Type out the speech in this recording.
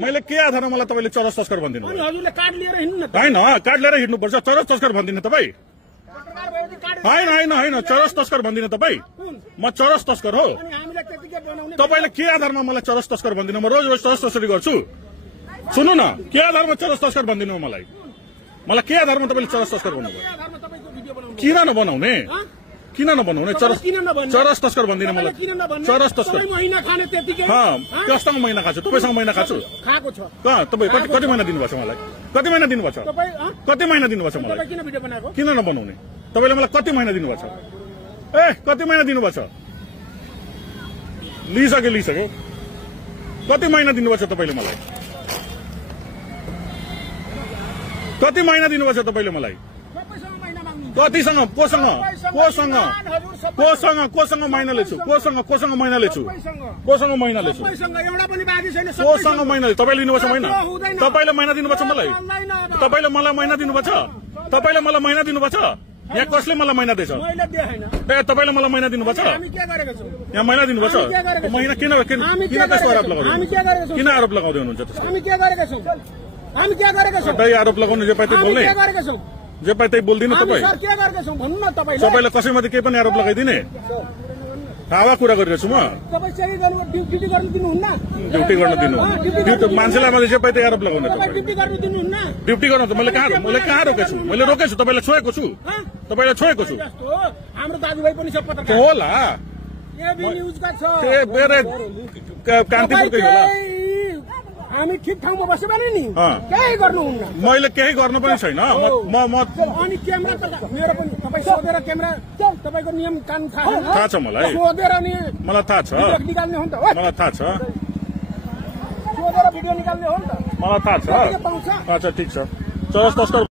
मैले के आधारमा मलाई तपाईले चरस तस्कर भन्दिनु अनि हजुरले कार्ड लिएर हिँड्नु न त हैन कार्ड लिएर हिँड्नुपर्छ चरस तस्कर भन्दिनु तपाई हैन चरस तस्कर भन्दिनु तपाई म चरस तस्कर हो अनि हामीलाई त्यतिकै बनाउने तपाईले के आधारमा मलाई चरस तस्कर भन्दिनु म रोज रोज चरस तस्करी गर्छु सुन्नु न के आधारमा चरस तस्कर भन्दिनु मलाई के आधारमा तपाईले चरस तस्कर भन्नुभयो आधारमा तपाईको भिडियो बनाउने किन नबनाउने चरस तस्कर भन्दिनु मलाई चरस तस्कर महिना खाने त्यतिकै कस्तो महिना खाछु तपाईसँग महिना खाछु खाएको छ तपाई कति महिना दिनुभएको छ मलाई कति महिना दिनुभएको छ कति महिना दिनुभएको छ मलाई किन भिडियो बनाएको किन नबनाउने तपाईले मलाई कति महिना दिनुभएको छ ए कति महिना दिनुभएको छ लिइसक्यो कति महिना दिनुभएको छ तपाईले मलाई कति महिना दिनुभएको छ तपाईले मलाई कतिसँग कोसँग महिना लेछु कोसँग महिना लेछु कोसँग महिना तपाईले लिनुभएको छ महिना तपाईले महिना दिनुभएको छ मलाई तपाईले मलाई महिना दिनुभएको छ तपाईले मलाई महिना दिनुभएको छ यहाँ कसले मलाई महिना दिएछ ए तपाईले मलाई महिना दिनुभएको छ यहाँ महिना दिनुभएको छ महिना किन त्यस्तो आरोप लगाउँदै किन आरोप लगाउँदै हुनुहुन्छ त्यस्तो हामी के गरेका छौं आरोप लगाउनु जे पाए त्यही बोल्ने जे पाए त्यही बोल्दिनु तपाई सर के गरेका छौं भन्नु न तपाईले सबैले कसैमाथि केही पनि आरोप लगाइदिने हावा कुरा गरिरहेछु म तपाई चाहिँ ड्युटी गर्न दिनुहुन्न ड्युटी गर्न दिनु मान्छेलाई मैले जे पाए त्यही आरोप लगाउने ड्युटी गर्न दिनुहुन्न ड्युटी गर्न त मैले कहाँ रोकेछु मैले रोकेछु तपाईलाई छोएको छु तपाईलाई छोएको छु हाम्रो दाजुभाइ पनि सब पत्रकार होला एबी न्यूजका छ ए बेरे कान्तिपुरकै होला हामी ठिक ठाउँमा बसे भने नि केही गर्नुहुन्न मैले केही गर्न पनि छैन म अनि क्यामेरा त मेरो पनि तपाई सोधेर क्यामेरा तपाईको नियम कानुन थाहा छ मलाई सोधेर नि मलाई थाहा छ निकाल्ने हो नि त मलाई थाहा छ सोधेर भिडियो निकाल्ने हो नि त मलाई थाहा छ अच्छा ठीक छ चरस तस्कर